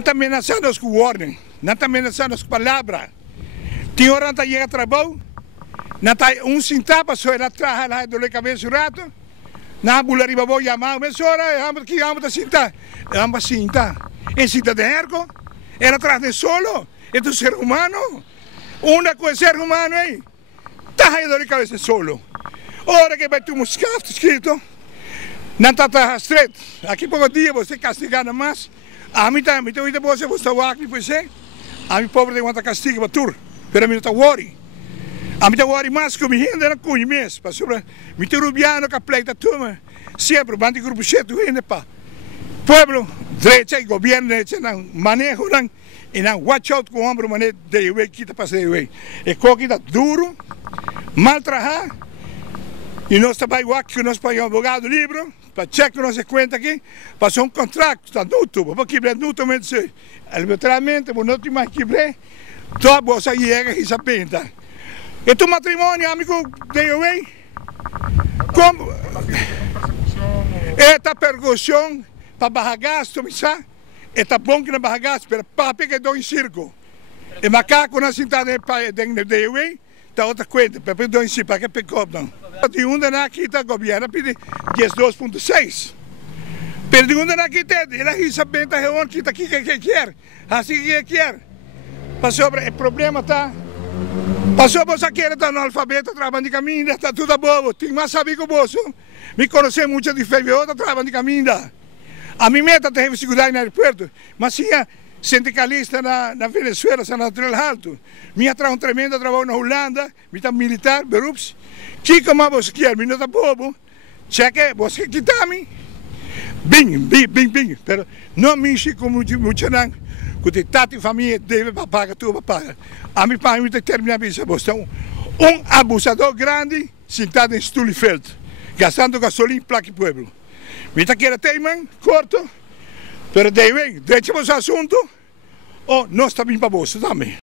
Não está ameaçando com ordem, não está ameaçando com palavra. Tem hora que chega a trabalho, não está centavo para só ir atrás lá do cabeça do rato, não vou arriba vou chamar, mas ora, que vamos a sentar, vamos a sentar. E sentar de ergo, era atrás de solo, é do ser humano. Uma coisa ser humano aí, está aí do cabeça solo. Ora que vai ter um escrito escrito, não está estreito. Aqui pouco dia você castigado mais. A mim também você está aqui por você. A mim pobre tem quanto castigo para tur, pero a mim não está worry. A mim está worry mais que o menino não conhe mesmo, para sobre me ter rubiano que pleita turma. Sempre bandi grupo cheio ainda para pueblo, direita e governo não manejo não e não watch out com o ombro manejo de eu que está passando aí. É coque está duro, mal trabalhar. E nós trabalhamos aqui que nós pagamos advogado livre, para checar nossa conta aqui, passou contrato, está nuto, para quebrar nuto, mas literalmente, não tem mais quebrar, toda bolsa chega e se penta. E tu matrimônio, amigo de eu, como? Esta percussão para barragasto, me sabe? Está bom que não barragasto, mas para que dou em circo. E macaco na cidade de eu, está outra coisa, para dou em circo, para que pecou não. De onde aqui está o governo pede 12,6. Pero de onde aqui está, ele risa bem está reunindo que está aqui que quer, assim que quer. Passou o problema tá. Passou você quer estar no alfabeto trabalhando de caminho, está tudo bobo. Tem mais amigo bolso. Me conhece muito de feio, outra trabalhando de caminho. A minha meta é segurar no aeroporto, mas sim sindicalista na Venezuela, na Natural Alto. Minha traz tremendo trabalho na Holanda, minha militar, berups. Que como você quer, me não está bobo. Cheque, você quita-me. Bing. Pero não me enche como muito não. Porque tata e família deve pagar tudo para pagar. A mim para mim termina a vida. Você abusador grande sentado em Stulifeld, gastando gasolina para que pueblo. Me está querendo teimar, corto. Pero deixamos o assunto, ou nós também para você também.